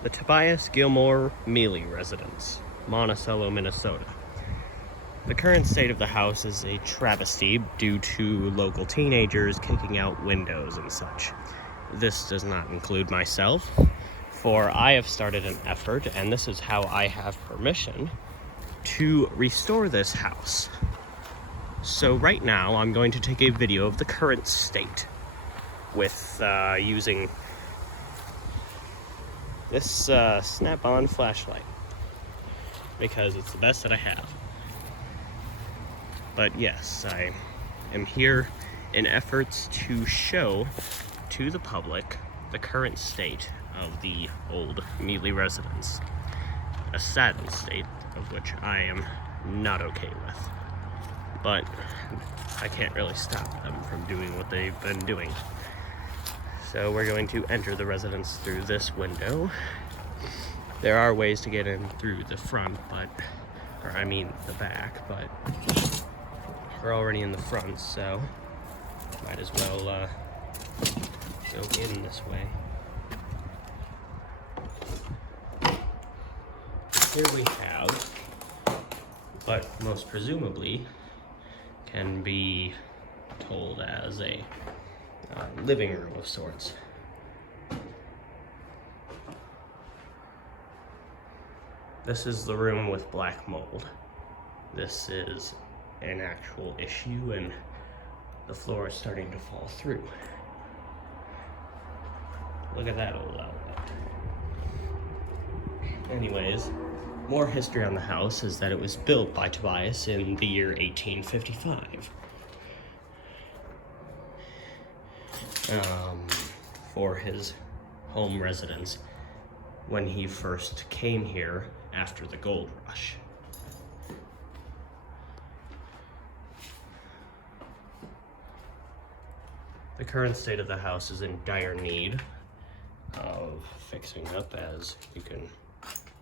The Tobias Gilmore Mealey residence, Monticello, Minnesota. The current state of the house is a travesty due to local teenagers kicking out windows and such. This does not include myself, for I have started an effort, and this is how I have permission to restore this house. So right now, I'm going to take a video of the current state with using this snap-on flashlight, because it's the best that I have. But yes, I am here in efforts to show to the public the current state of the old Mealey residence. A saddened state of which I am not okay with. But I can't really stop them from doing what they've been doing. So we're going to enter the residence through this window. There are ways to get in through the front, the back, but we're already in the front, so might as well go in this way. Here we have what most presumably can be told as a living room of sorts. This is the room with black mold. This is an actual issue, and the floor is starting to fall through. Look at that old outlet. Anyways, more history on the house is that it was built by Tobias in the year 1855. For his home residence when he first came here after the gold rush. The current state of the house is in dire need of fixing up, as you can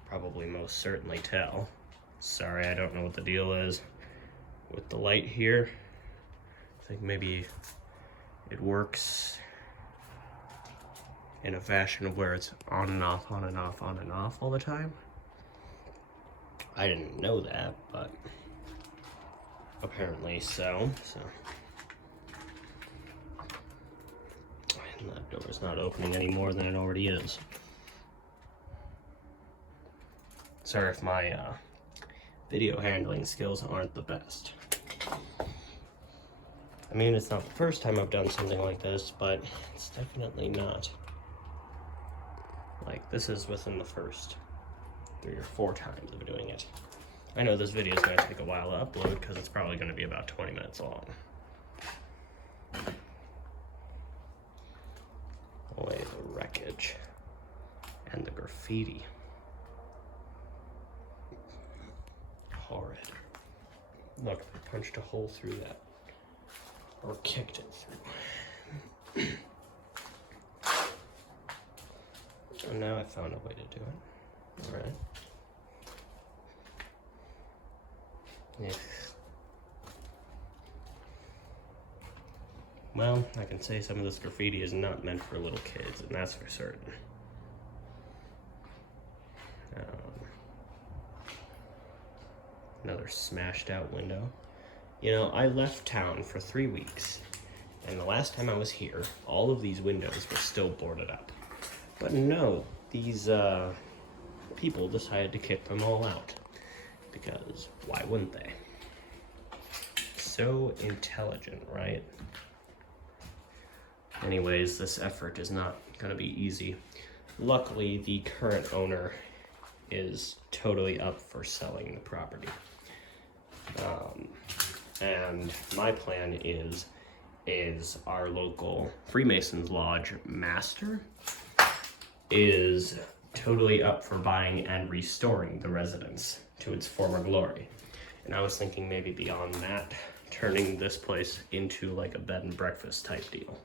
probably most certainly tell. Sorry, I don't know what the deal is with the light here. I think maybe it works in a fashion where it's on and off, on and off, on and off all the time. I didn't know that, but apparently so. And that door's not opening any more than it already is. Sorry if my video handling skills aren't the best. I mean, it's not the first time I've done something like this, but it's definitely not. Like, this is within the first 3 or 4 times of doing it. I know this video is going to take a while to upload because it's probably going to be about 20 minutes long. Away the wreckage and the graffiti. Horrid. Look, I punched a hole through that. Or kicked it through. And now I found a way to do it. Alright. Yeah. Well, I can say some of this graffiti is not meant for little kids, and that's for certain. Another smashed out window. You know, I left town for 3 weeks, and the last time I was here, all of these windows were still boarded up. But no, these people decided to kick them all out, because why wouldn't they? So intelligent, right? Anyways, this effort is not going to be easy. Luckily, the current owner is totally up for selling the property. And my plan is our local Freemasons Lodge master is totally up for buying and restoring the residence to its former glory. And I was thinking maybe beyond that, turning this place into like a bed and breakfast type deal.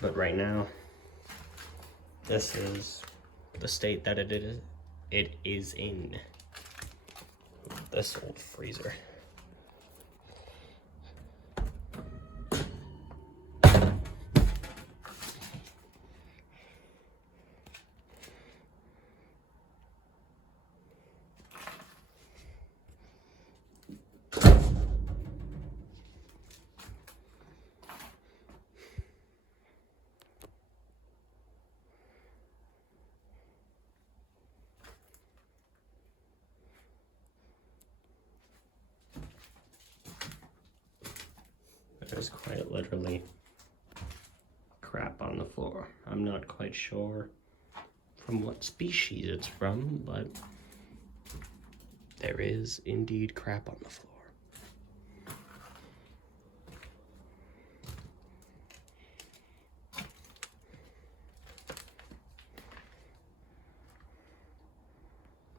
But right now, this is the state that it is in. This old freezer. There's quite literally crap on the floor. I'm not quite sure from what species it's from, but there is indeed crap on the floor.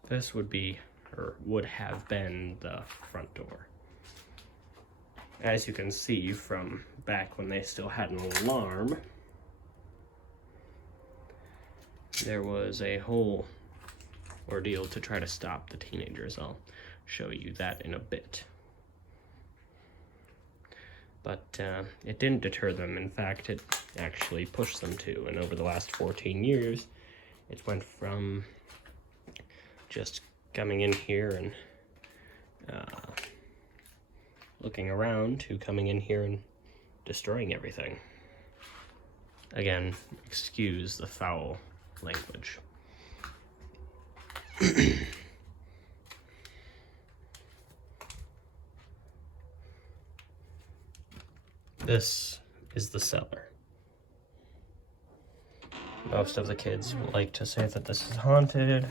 This would be, or would have been, the front door. As you can see from back when they still had an alarm, there was a whole ordeal to try to stop the teenagers. I'll show you that in a bit. But it didn't deter them. In fact, it actually pushed them to. And over the last 14 years, it went from just coming in here and looking around to coming in here and destroying everything. Again, excuse the foul language. This is the cellar. Most of the kids like to say that this is haunted.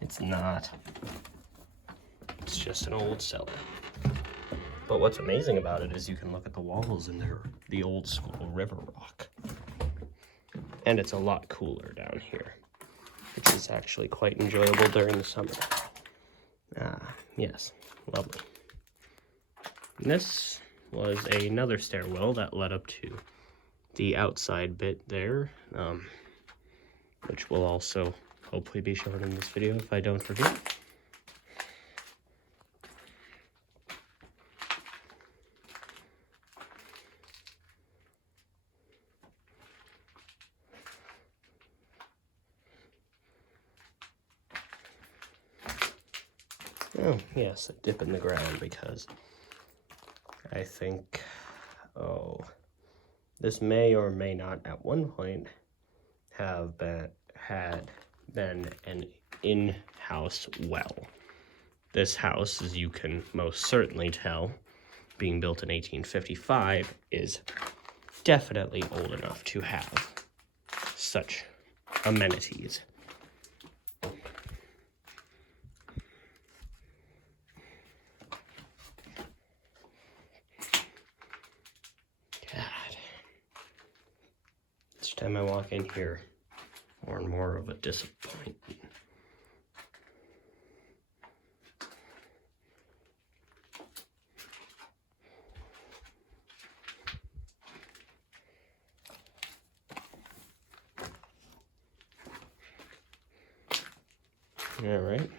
It's not. It's just an old cellar. But what's amazing about it is you can look at the walls and they're the old school river rock. And it's a lot cooler down here, which is actually quite enjoyable during the summer. Ah, yes, lovely. And this was another stairwell that led up to the outside bit there, which will also hopefully be shown in this video if I don't forget. Oh, yes, a dip in the ground because I think, this may or may not at one point have had been an in-house well. This house, as you can most certainly tell, being built in 1855, is definitely old enough to have such amenities. Each time I walk in here, more and more of a disappointment. All right.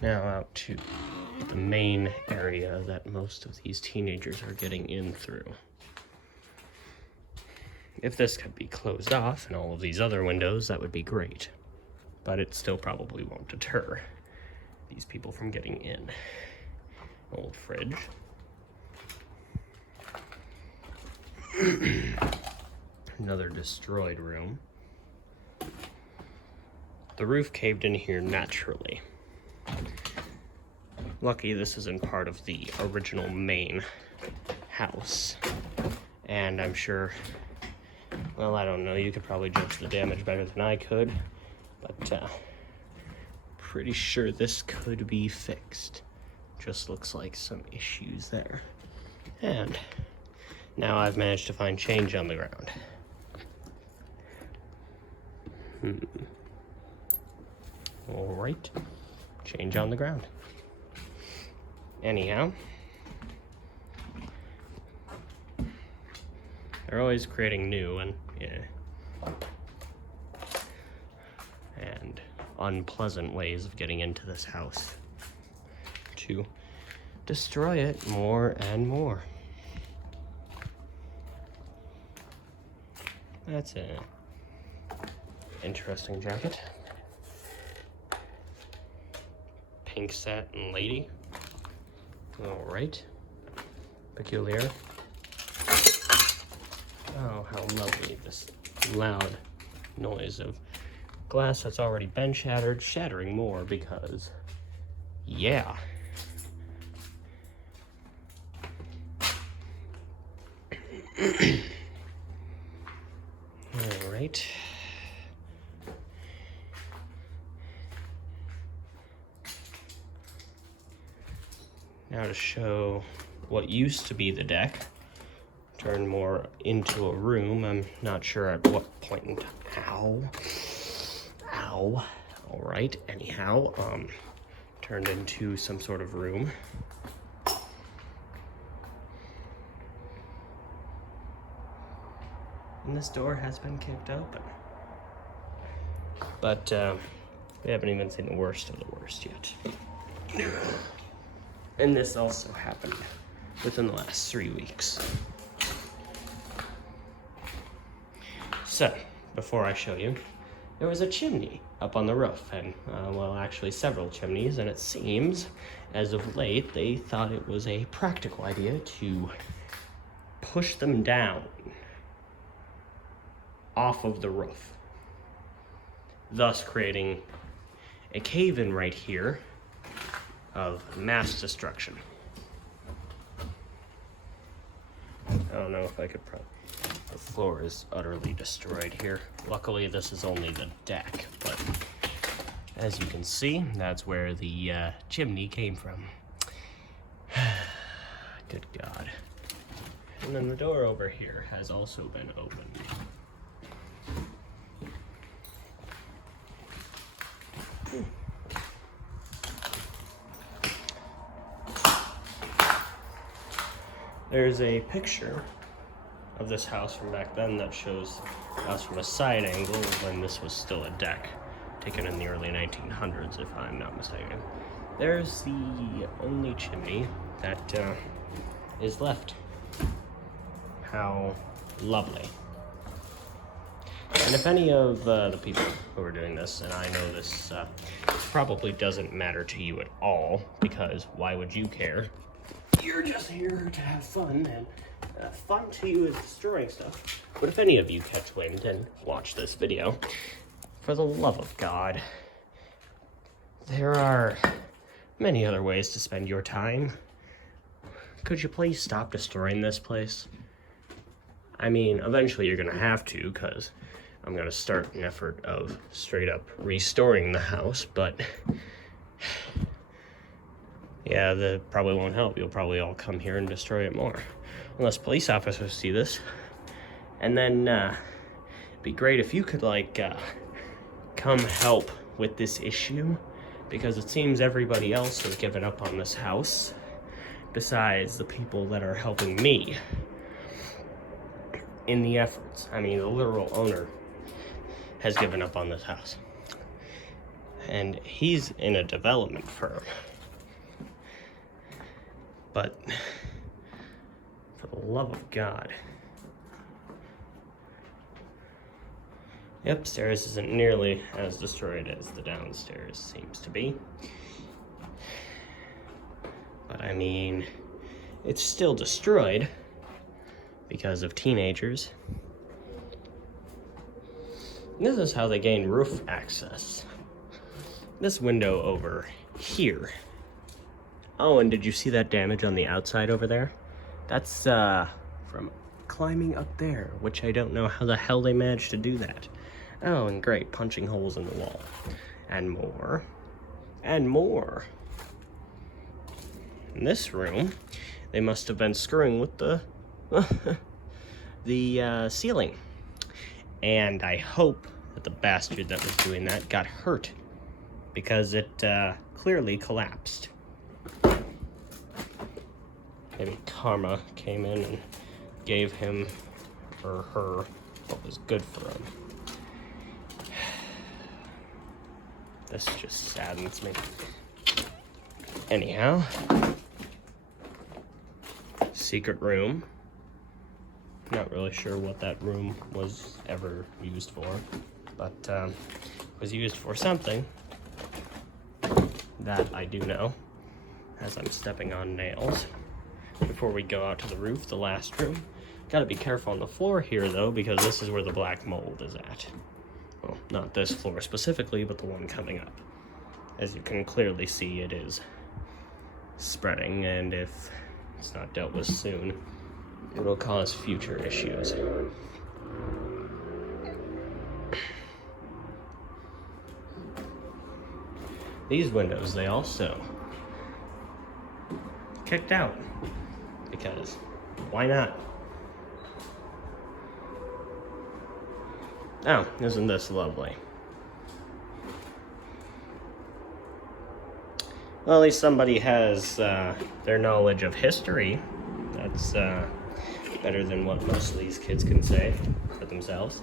Now out to the main area that most of these teenagers are getting in through. If this could be closed off and all of these other windows, that would be great. But it still probably won't deter these people from getting in. Old fridge. Another destroyed room. The roof caved in here naturally. Lucky this isn't part of the original main house. And I'm sure, well, I don't know, you could probably judge the damage better than I could, but pretty sure this could be fixed. Just looks like some issues there. And now I've managed to find change on the ground. All right, change on the ground. Anyhow, they're always creating new and unpleasant ways of getting into this house to destroy it more and more. That's an interesting jacket. Pink satin lady. All right. Peculiar. Oh, how lovely. This loud noise of glass that's already been shattered, shattering more because, yeah. All right. Now to show what used to be the deck, turned more into a room. I'm not sure at what point in time. Ow. All right, anyhow, turned into some sort of room. And this door has been kicked open. But we haven't even seen the worst of the worst yet. And this also happened within the last 3 weeks. So, before I show you, there was a chimney up on the roof, and well, actually several chimneys, and it seems, as of late, they thought it was a practical idea to push them down off of the roof, thus creating a cave-in right here of mass destruction. I don't know if I could the floor is utterly destroyed here. Luckily, this is only the deck, but as you can see, that's where the chimney came from. Good God. And then the door over here has also been opened. There's a picture of this house from back then that shows us from a side angle when this was still a deck, taken in the early 1900s, if I'm not mistaken. There's the only chimney that is left. How lovely. And if any of the people who are doing this, and I know this probably doesn't matter to you at all, because why would you care? You're just here to have fun, and fun to you is destroying stuff. But if any of you catch wind and watch this video, for the love of God, there are many other ways to spend your time. Could you please stop destroying this place? I mean, eventually you're gonna have to, because I'm gonna start an effort of straight up restoring the house, but yeah, that probably won't help. You'll probably all come here and destroy it more. Unless police officers see this. And then, it'd be great if you could, like, come help with this issue. Because it seems everybody else has given up on this house. Besides the people that are helping me in the efforts. I mean, the literal owner has given up on this house. And he's in a development firm. But, for the love of God. The upstairs isn't nearly as destroyed as the downstairs seems to be. But I mean, it's still destroyed because of teenagers. This is how they gain roof access. This window over here. Oh, and did you see that damage on the outside over there? That's from climbing up there, which I don't know how the hell they managed to do that. Oh, and great, punching holes in the wall. And more. And more. In this room, they must have been screwing with the ceiling. And I hope that the bastard that was doing that got hurt, because it clearly collapsed. Maybe karma came in and gave him or her what was good for him. This just saddens me. Anyhow, secret room. Not really sure what that room was ever used for, but it was used for something. That I do know, as I'm stepping on nails. Before we go out to the roof, the last room. Gotta be careful on the floor here, though, because this is where the black mold is at. Well, not this floor specifically, but the one coming up. As you can clearly see, it is spreading, and if it's not dealt with soon, it'll cause future issues. These windows, they also kicked out, because why not? Oh, isn't this lovely? Well, at least somebody has their knowledge of history. That's better than what most of these kids can say for themselves.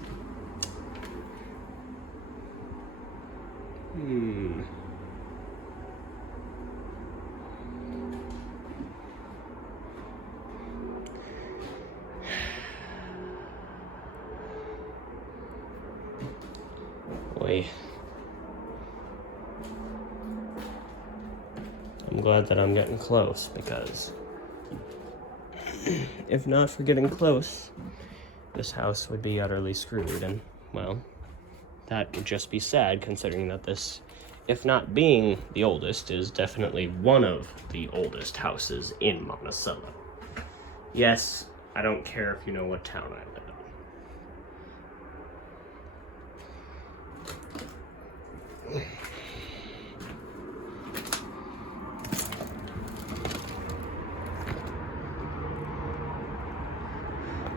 Boy. I'm glad that I'm getting close, because if not for getting close, this house would be utterly screwed, and, well, that would just be sad, considering that this, if not being the oldest, is definitely one of the oldest houses in Monticello. Yes, I don't care if you know what town I live in.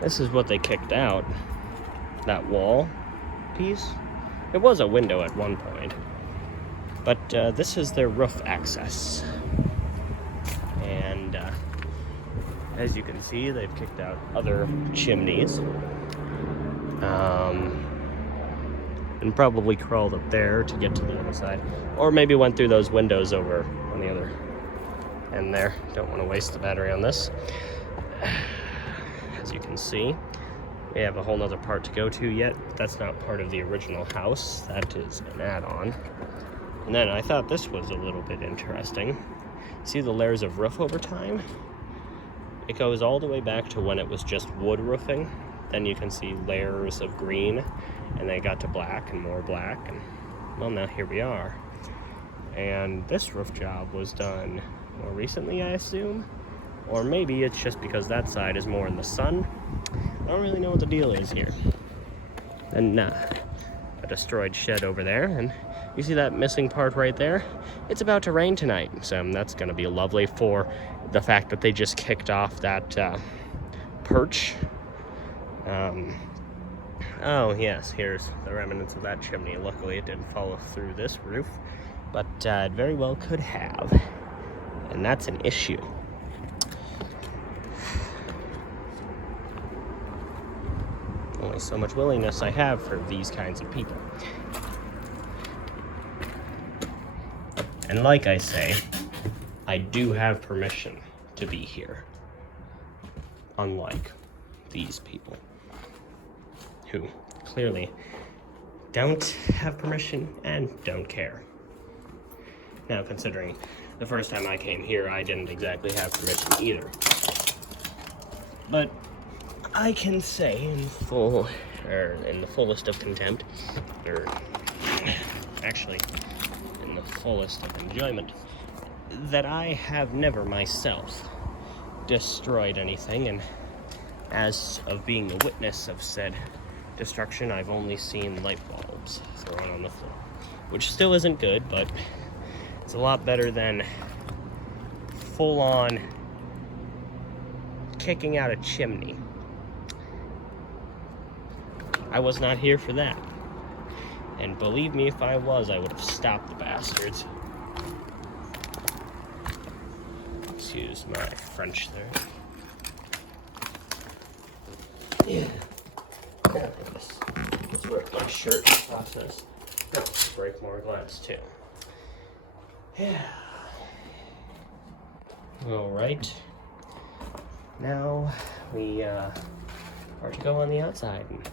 This is what they kicked out, that wall piece. It was a window at one point, but this is their roof access. And as you can see, they've kicked out other chimneys. And probably crawled up there to get to the other side. Or maybe went through those windows over on the other end there. Don't want to waste the battery on this. As you can see, we have a whole nother part to go to yet. That's not part of the original house. That is an add-on. And then I thought this was a little bit interesting. See the layers of roof over time? It goes all the way back to when it was just wood roofing. Then you can see layers of green, and then it got to black and more black, and well, now here we are. And this roof job was done more recently, I assume, or maybe it's just because that side is more in the sun. I don't really know what the deal is here. And a destroyed shed over there, and you see that missing part right there? It's about to rain tonight, so that's going to be lovely for the fact that they just kicked off that perch. Oh yes, here's the remnants of that chimney. Luckily it didn't follow through this roof, but it very well could have, and that's an issue. Only so much willingness I have for these kinds of people. And like I say, I do have permission to be here, unlike these people, who clearly don't have permission and don't care. Now, considering the first time I came here, I didn't exactly have permission either. But I can say in the fullest of contempt, or actually in the fullest of enjoyment, that I have never myself destroyed anything, and as of being a witness of said destruction, I've only seen light bulbs thrown on the floor, which still isn't good, but it's a lot better than full-on kicking out a chimney. I was not here for that, and believe me, if I was, I would have stopped the bastards. Excuse my French there. Yeah. Let's rip my shirt in the process. Let's break more glass too. Yeah. Alright. Now we are to go on the outside and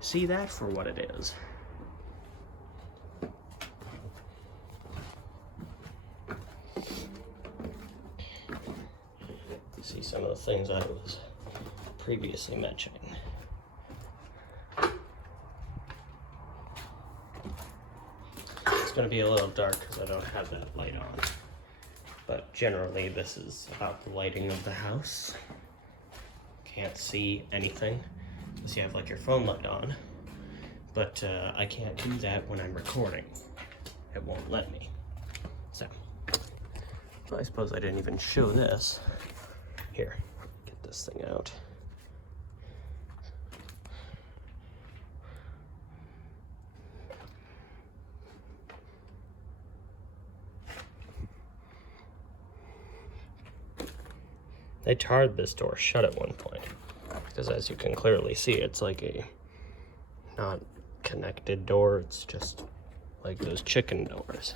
see that for what it is. See some of the things I was previously mentioning. It's going to be a little dark because I don't have that light on. But generally, this is about the lighting of the house. Can't see anything unless you have like your phone light on. But I can't do that when I'm recording. It won't let me. So I suppose I didn't even show this. Here, get this thing out. They tarred this door shut at one point, because as you can clearly see, it's like a not connected door. It's just like those chicken doors.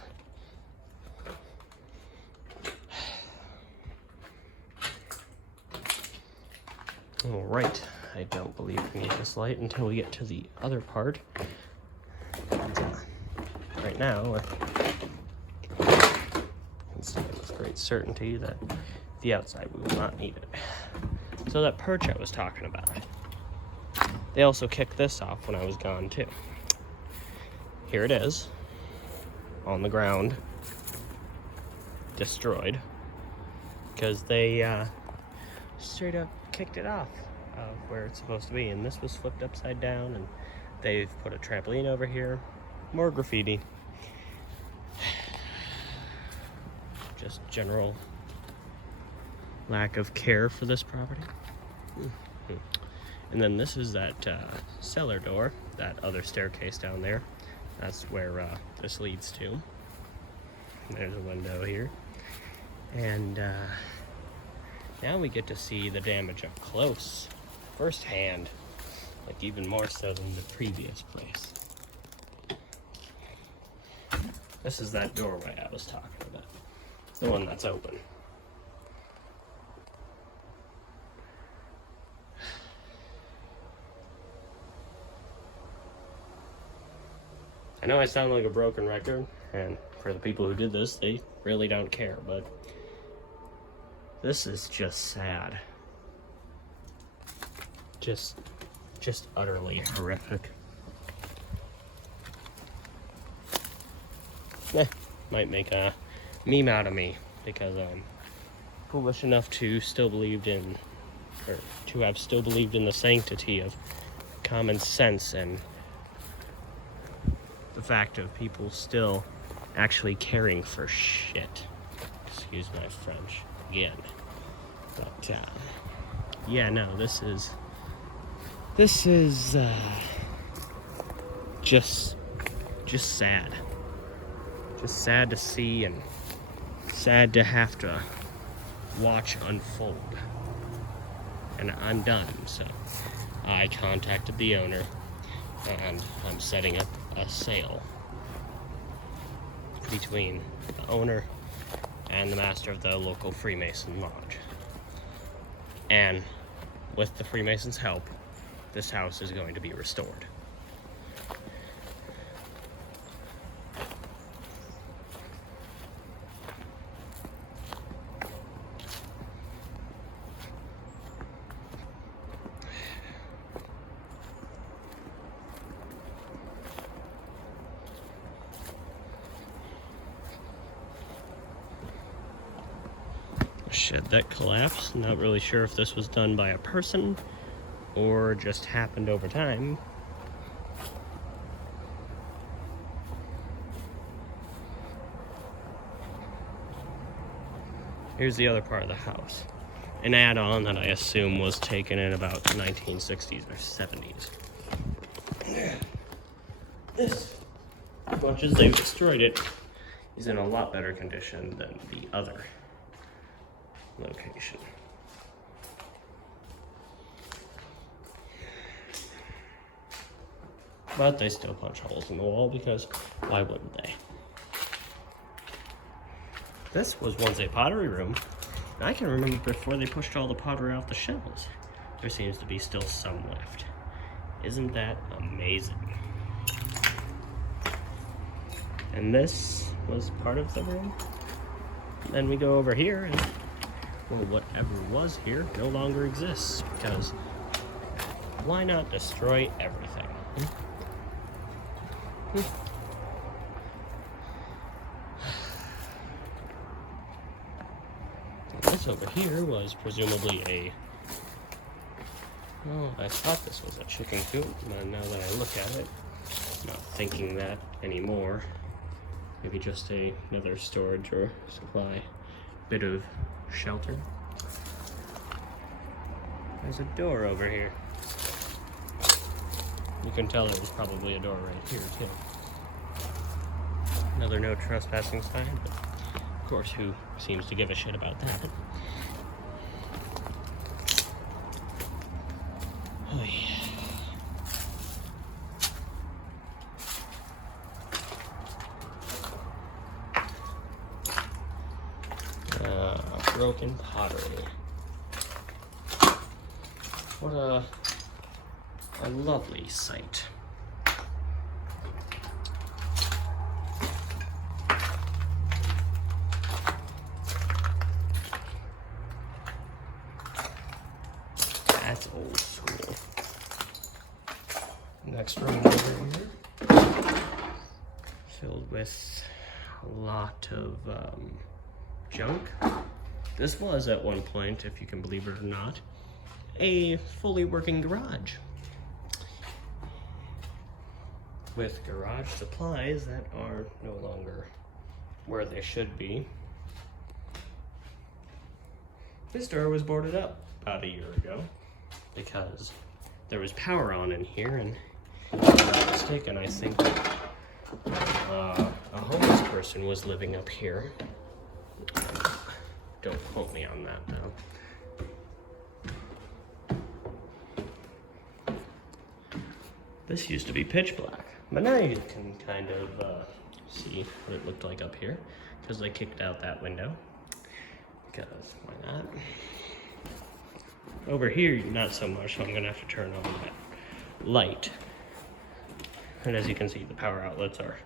All right, I don't believe we need this light until we get to the other part. And, right now, I can say with great certainty that the outside we will not need it. So that perch I was talking about, they also kicked this off when I was gone too. Here it is, on the ground, destroyed, because they straight up kicked it off of where it's supposed to be, and this was flipped upside down, and they've put a trampoline over here, more graffiti, just general lack of care for this property. And then this is that cellar door, that other staircase down there. That's where this leads to. There's a window here. And now we get to see the damage up close, firsthand, like even more so than the previous place. This is that doorway I was talking about, the one that's open. I know I sound like a broken record, and for the people who did this, they really don't care, but this is just sad. Just utterly horrific. Might make a meme out of me because I'm foolish enough to still believed in, or to have still believed in the sanctity of common sense and the fact of people still actually caring for shit. Excuse my French again. But yeah, no, this is just sad. Just sad to see and sad to have to watch unfold. And I'm done, so I contacted the owner and I'm setting up a sale between the owner and the master of the local Freemason lodge. And with the Freemasons' help, this house is going to be restored. Shed that collapsed. Not really sure if this was done by a person or just happened over time. Here's the other part of the house. An add-on that I assume was taken in about 1960s or 70s. This, as much as they've destroyed it, is in a lot better condition than the other location. But they still punch holes in the wall because why wouldn't they? This was once a pottery room. And I can remember before they pushed all the pottery off the shelves. There seems to be still some left. Isn't that amazing? And this was part of the room. Then we go over here and well, whatever was here no longer exists, because why not destroy everything? This over here was presumably well, I thought this was a chicken coop, but now that I look at it, I'm not thinking that anymore. Maybe just another storage or supply bit of shelter. There's a door over here. You can tell there was probably a door right here too. Another no trespassing sign, but of course, who seems to give a shit about that? Oh yeah. Broken pottery. What a lovely sight. That's old school. Next room over here, filled with a lot of junk. This was at one point, if you can believe it or not, a fully working garage with garage supplies that are no longer where they should be. This door was boarded up about a year ago because there was power on in here, and if I'm not mistaken, I think a homeless person was living up here. Don't quote me on that though. This used to be pitch black, but now you can kind of see what it looked like up here because they kicked out that window. Because why not? Over here, not so much, so I'm gonna have to turn on that light. And as you can see, the power outlets are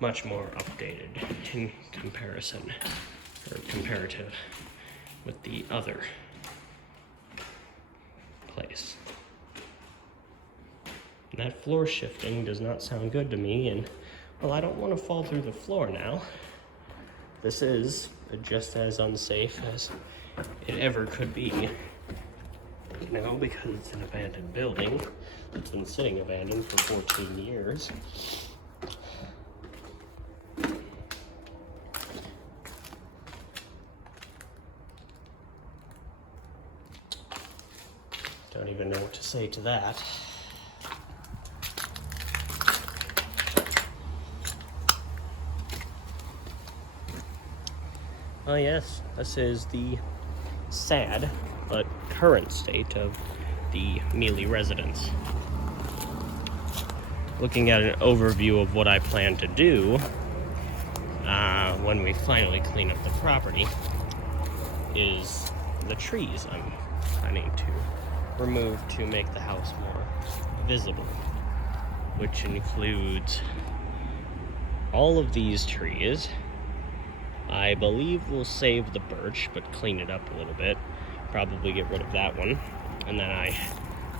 much more updated in comparison, or comparative, with the other place. And that floor shifting does not sound good to me, and well, I don't want to fall through the floor now. This is just as unsafe as it ever could be. You know, because it's an abandoned building that's been sitting abandoned for 14 years. Don't even know what to say to that. Oh yes, this is the sad but current state of the Mealey residence. Looking at an overview of what I plan to do when we finally clean up the property is the trees I'm planning to remove to make the house more visible, which includes all of these trees. I believe we'll save the birch, but clean it up a little bit. Probably get rid of that one. And then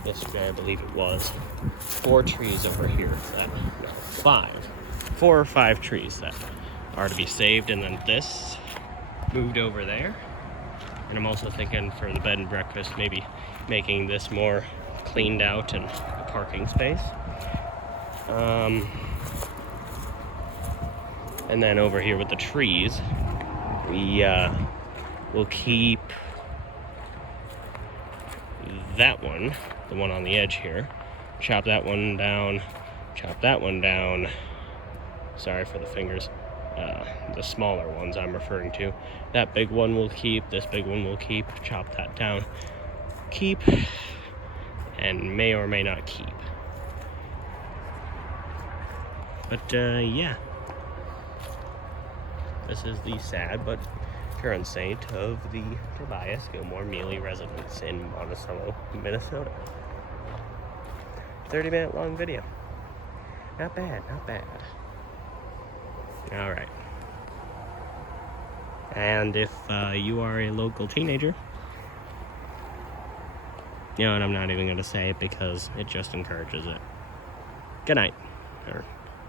yesterday I believe it was 4 trees over here that, no, 4 or 5 trees that are to be saved, and then this moved over there. And I'm also thinking for the bed and breakfast, maybe making this more cleaned out and a parking space. And then over here with the trees, we will keep that one, the one on the edge here, chop that one down, chop that one down. Sorry for the fingers. The smaller ones I'm referring to. That big one will keep, this big one will keep, chop that down, keep, and may or may not keep. But yeah. This is the sad but current state of the Tobias Gilmore Mealey residence in Monticello, Minnesota. 30-minute long video. Not bad, not bad. Alright. And if you are a local teenager, you know, and I'm not even going to say it because it just encourages it. Good night, or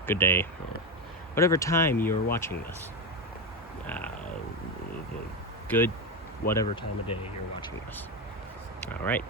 good day, or whatever time you're watching this. Good whatever time of day you're watching this. All right.